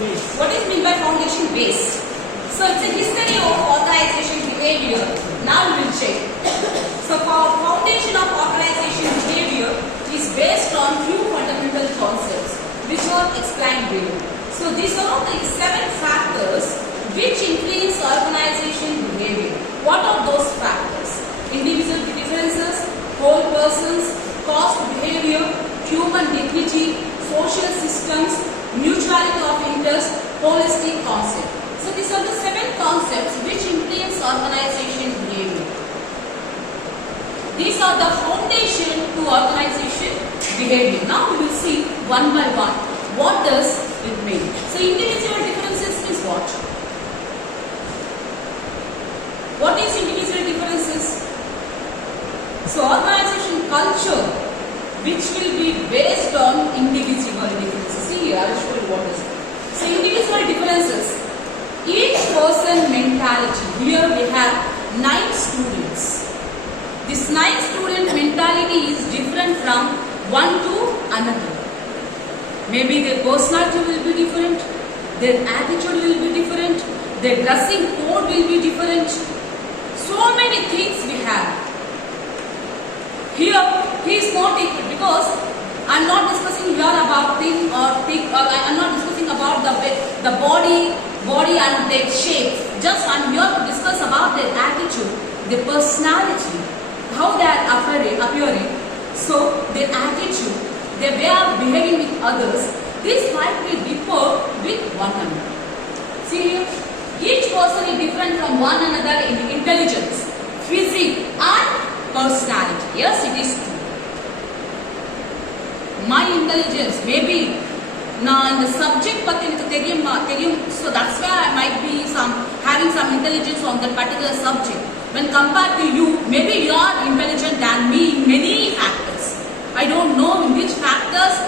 What is meant by foundation base? So it's a history of organization behavior. Now we will check. So foundation of organization behavior is based on few fundamental concepts which are explained below. So these are the 7 factors which influence organization behavior. What are those factors? Individual differences, whole persons, cost behavior, human dignity, social systems, mutuality of interest, holistic concept. So these are the 7 concepts which influence organization behavior. These are the foundation to organization behavior. Now we will see one by one. What does it mean? So individual differences is what? What is individual differences? So organization culture which will be based on individual differences. See here, I will show you what is it. So individual differences. Each person mentality. Here we have 9 students. This 9 student mentality is different from one to another. Maybe their personality will be different, their attitude will be different, their dressing code will be different. So many things we have. Here, he is not equal because I am not discussing here about thin or thick, or I am not discussing about the body and their shape. Just I am here to discuss about their attitude, their personality, how they are appearing. So their attitude, their way of behaving with others, this might be differ with one another. See here, each person is different from one another in intelligence, physique and personality. Yes, it is true. My intelligence maybe now in the subject so that's why I might be having some intelligence on that particular subject. When compared to you, maybe you are intelligent than me in many factors. I don't know in which factors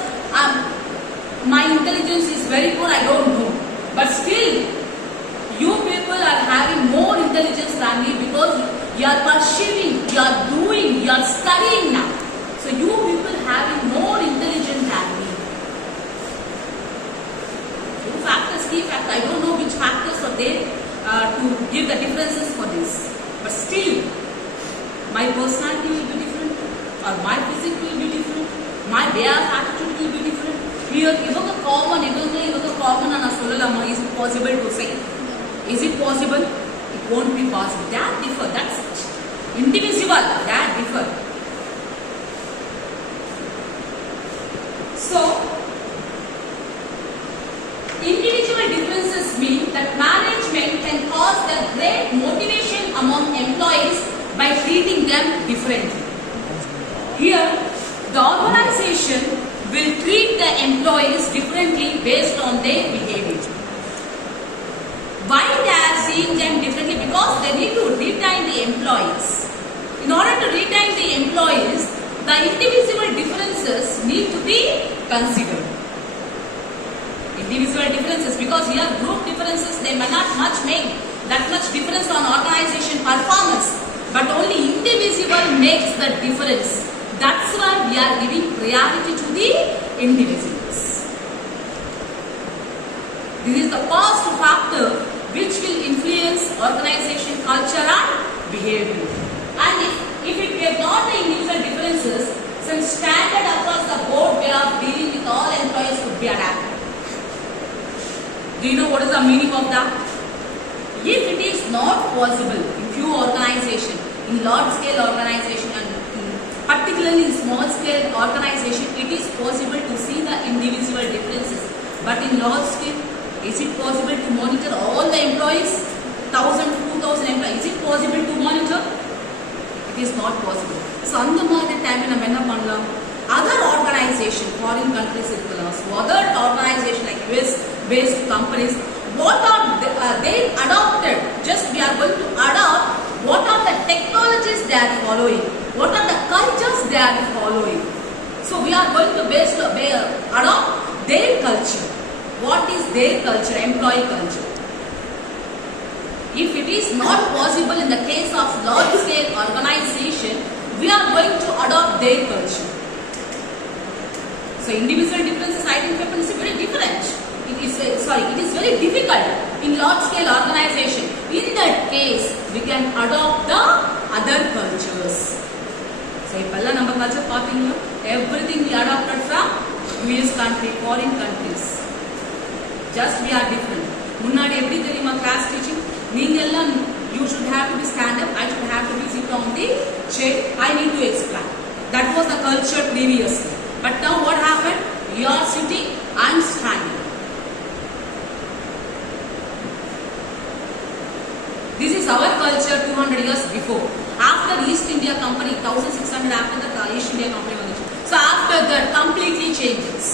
my intelligence is very good, I don't know. But still, you people are having more intelligence than me because you are perceiving, you are doing, you are studying now. So you people having more intelligence than me. Two factors, key factors, I don't know which factors are there to give the differences for this. But still, my personality will be different, or my physique will be different, my way of attitude will be different. Here, even the common, and is it possible to say? Is it possible? It won't be possible. That differ, that's it. Individual, that differ. So, individual differences mean that management can cause the great motivation among employees by treating them differently. Here, the organization will treat the employees differently based on their behavior. Why they are seeing them differently? Because they need to retain the employees. In order to retain the employees, the individual differences need to be considered. Individual differences, because here group differences, they may not make that much difference on organization performance, but only individual makes the difference. That's why we are giving priority to the individuals. This is the cost factor which will influence organization culture and behavior. And if it were not the individual differences, some standard across the board way of dealing with all employees would be adapted. Do you know what is the meaning of that? If it is not possible in few organizations, in large scale organization and particularly in small scale organization, it is possible to see the individual differences. But in large scale, is it possible to monitor all the employees? 1,000, 2,000 employees. Is it possible to monitor? It is not possible. So, at that time, other organization, foreign countries, other organization like US-based companies, what are they adopted? Just we are going to adopt what are the technologies they are following, what are the cultures they are following. So we are going to adopt their culture. What is their culture? Employee culture. If it is not possible in the case of large scale organization, we are going to adopt their culture. So individual differences identified is very different. It is it is very difficult in large scale organization. In that case, we can adopt the other cultures. So, இப்பெல்லாம் நம்ம culture பாத்தீங்களா? Everything we adopted from US country, foreign countries. Just we are different. முன்னாடி எப்படி தெரியுமா class teaching? நீங்க எல்லாம் you should have to be stand up, I should have to be sit on the chair, I need to explain. That was the culture previously. But now what happened? You are sitting, I am standing. This is our culture 200 years before. After East India Company, 1600 after the East India Company was. So after that, completely changes.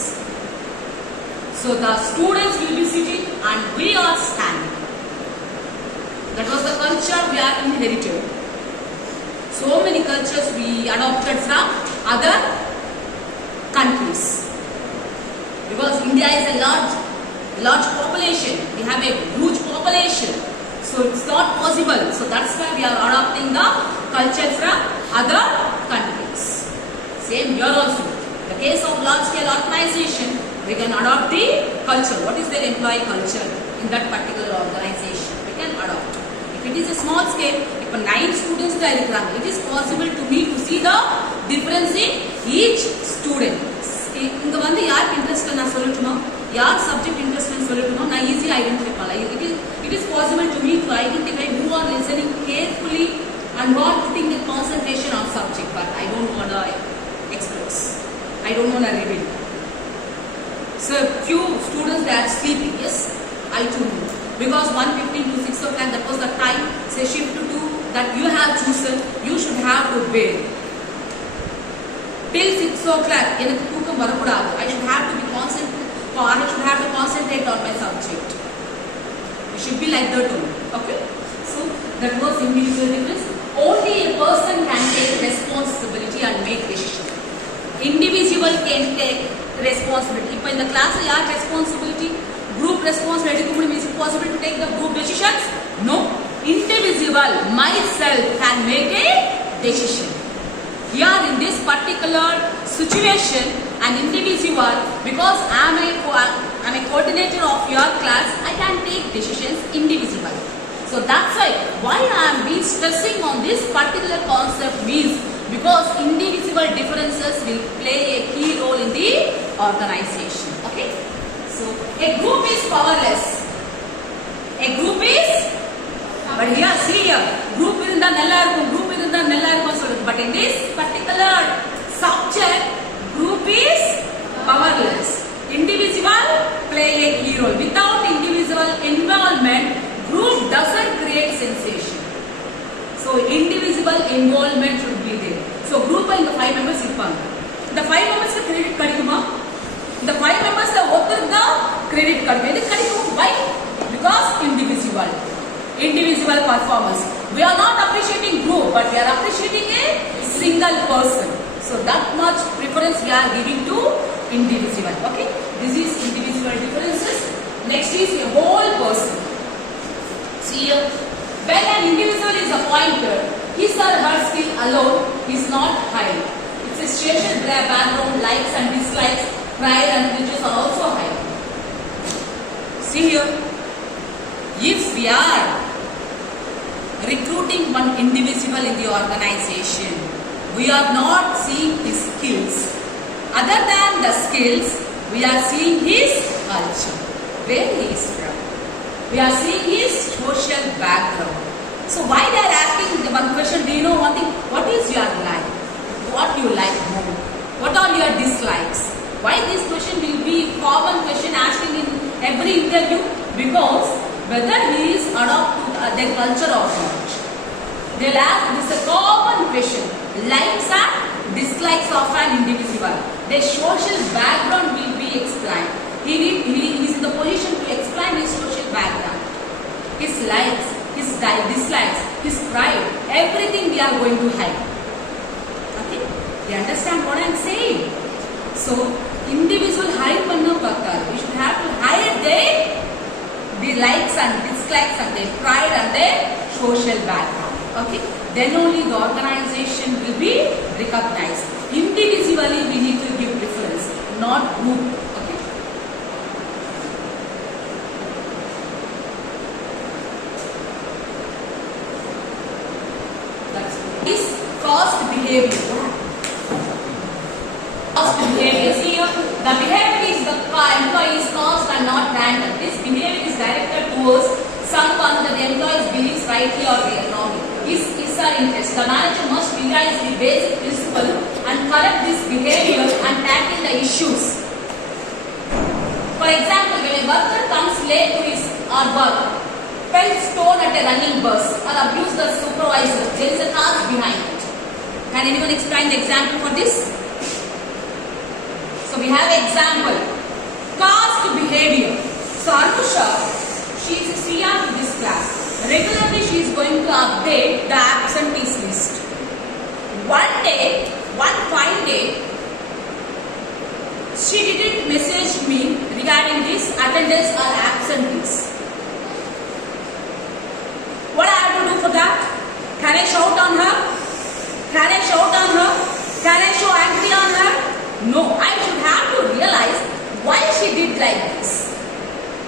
So the students will be sitting and we are standing. That was the culture we are inherited. So many cultures we adopted from other countries. Because India is a large population. We have a huge population. So it's not possible. So that's why we are adopting the culture from other countries. Same here also. The case of large scale organization, we can adopt the culture. What is their employee culture in that particular organization? We can adopt. If it is a small scale, if 9 students there, it is possible to me to see the difference in each student. இங்க வந்து யாருக்கு interest நான் சொல்லட்டுமா, யார் subject interest சொல்லட்டுமா, நான் ஈஸியா identify பண்ணலாம். It is possible to me to identify who are listening carefully and who are putting the concentration on subject. But I don't want to express. I don't want to reveal. So few students they are sleeping. Yes, I too know. Because 1:15 to 6 o'clock, that was the time. Say shift to 2 that you have chosen. You should have to bear. Till 6 o'clock, எனக்கு தூக்கம் வரக்கூடாது. I should have to be concentrate on my subject. It should be like that only. Okay? So that was individual difference. Only a person can take responsibility and make decisions. Individual can take responsibility. இப்போ இந்த கிளாஸ்ல யார் responsibility? Group responsibility எடுக்க முடியும். Is it possible to take the group decisions? No. Individual, myself can make a decision. Here in this particular situation, an individual, because I am a coordinator of your class, I can take decisions individually. So that's why I am being stressing on this particular concept means because individual differences will play a key role in the organization. Okay? So a group is powerless. A group is, but here see here, group irundha nalla irukum, group irundha nalla irukum sollu. But in this particular subject, group is powerless. Individual play a key role. Without individual involvement, group doesn't create sensation. So individual involvement should be there. So group in the 5 members irupanga. The 5 members ku credit kadikuma. The 5 members la othurga credit kadikkum. Why? Because individual performance. We are not appreciating group, but we are appreciating a single person. So that much preference we are giving to individual. Okay? This is individual differences. Next is a whole person. See here, when an individual is appointed, his or her skill alone is not high. Its social background, likes and dislikes, pride and prejudice are also high. See here, if we are recruiting one individual in the organization, we are not seeing his skills. Other than the skills, we are seeing his culture, where he is from. We are seeing his social background. So why they are asking the one question, do you know one thing? What is your like? What you like more? What are your dislikes? Why this question will be common question asking in every interview? Because whether he is adopted to their culture or not. They will ask this a common question. Likes and dislikes of an individual. Their social background will be explained. He is in the position to explain his social background. His likes, his dislikes, his pride, everything we are going to hide. Okay? You understand what I am saying? So, individual hide panna pakkadu. We should have to hide the likes and dislikes and their pride and their social background. Okay? Then only the organization will be recognized. Individually we need to give preference, not group. Okay? behavior. Caused behavior. See here, the behavior is the employee is caused and not random. This behavior is directed towards someone that the employee believes rightly or wrongly. Is our interest. The manager must realize the basic principle and correct this behavior and tackle the issues. For example, when a worker comes late to his or work, pelts stone at a running bus or abuse the supervisor, there is a cause behind it. Can anyone explain the example for this? So we have example, caused behavior. So Anusha, she is a CR to this class. Regularly she is going to update the absentees list. One fine day, she didn't message me regarding this attendance or absentees. What I have to do for that? Can I shout on her? Can I shout on her? Can I show angry on her? No, I should have to realize why she did like this.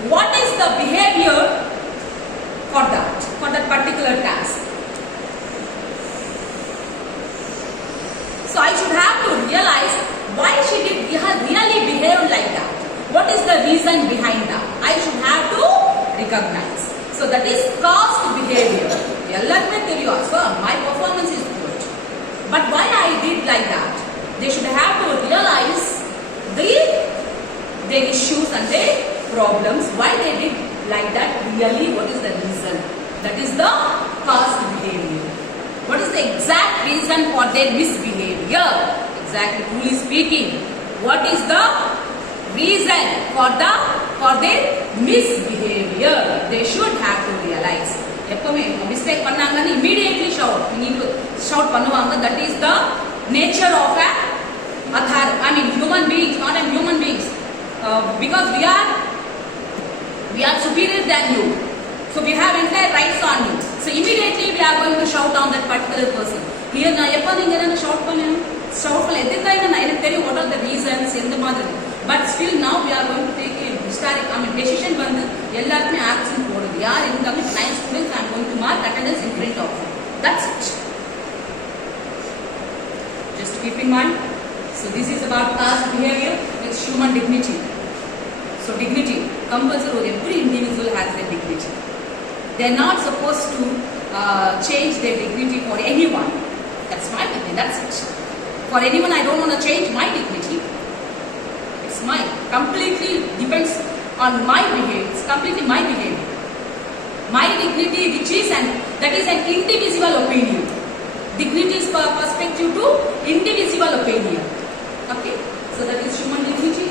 What is the behavior for that particular task? So I should have to realize why she did really behave like that. What is the reason behind that? I should have to recognize. So that is caused behavior. So my performance is good. But why I did like that? They should have to realize their issues and their problems. Why they did like that? Really, what is the reason? That is the caused behavior. What is the exact reason for their misbehavior? Exactly, truly speaking, what is the reason for their misbehavior? They should have to realize. எப்பவுமே mistake பண்ணாங்கன்னு immediately shout. You need to shout பண்ணுவாங்க. That is the nature of a human beings, not a human beings. Because we are superior than you. So we have entire rights on you. So immediately we are going to shout on that particular person. Here na எப்ப நீங்க என்ன shout பண்ணணும்? Shout பண்ண எதுக்காக நான் எனக்கு தெரியும் what are the reasons எந்த மாதிரி. But still now we are going to take a historic decision வந்து எல்லாருமே absent போடுது. யார் இருந்தாலும் 9 students I am going to mark attendance in front of them. That's it. Just keep in mind. So this is about caste behavior with human dignity. So dignity, compulsory, every individual has their dignity. They are not supposed to change their dignity for anyone. That's my dignity, that's it. For anyone I don't want to change my dignity. It's mine. Completely depends on my behavior. It's completely my behavior. My dignity which is that is an indivisible opinion. Dignity is perspective to indivisible opinion. Okay, so that is human dignity.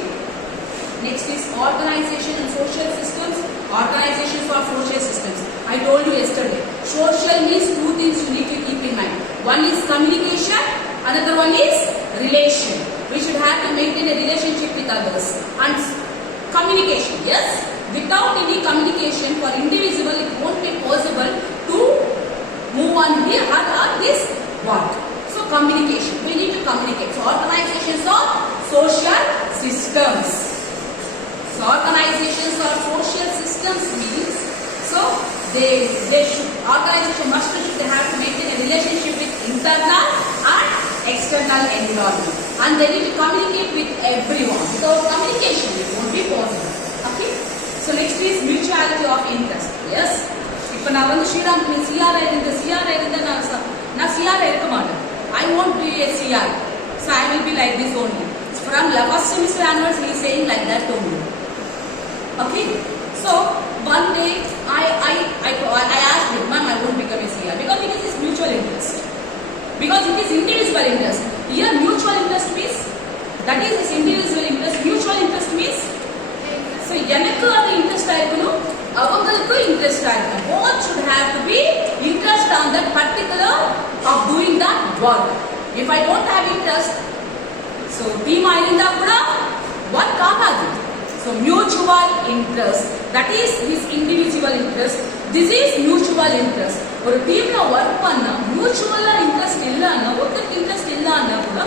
Next is organization and social systems. Organizations for social systems. I told you yesterday. Social means two things you need to keep in mind. One is communication, another one is relation. We should have to maintain a relationship with others. And communication, yes. Without any communication for individual, it won't be possible to move on here or this work. So communication, we need to communicate. So organizations are social systems. So organizations or social systems means, so they should, organization must have to maintain a relationship with internal and external environment. And they need to communicate with everyone. Without communication, it won't be possible. Okay? So next is mutuality of interest. Yes? இப்போ நான் வந்து Sriram CR இருந்து நான் CR இருக்க மாட்டேன். I won't be a CR. So I will be like this only. From first semester onwards, he is saying like that only. Okay? So one day I asked him, ma'am, I won't become a CR because it is his mutual interest. Because it is indivisible interest. Here mutual interest means, that is his individual interest. Mutual interest means, so எனக்கு அது interest ஆயிருக்கணும், அவங்களுக்கு interest ஆயிருக்கணும். Both should have to be interest on that particular of doing that work. If I don't have interest, so team ஆயிருந்தா கூட work ஆகாது. So mutual interest, that is his individual interest. This is mutual interest. ஒரு டீம்ல work பண்ணா மியூச்சுவலா interest இல்லன்னா, ஒருத்தருக்கு interest இல்லன்னா கூட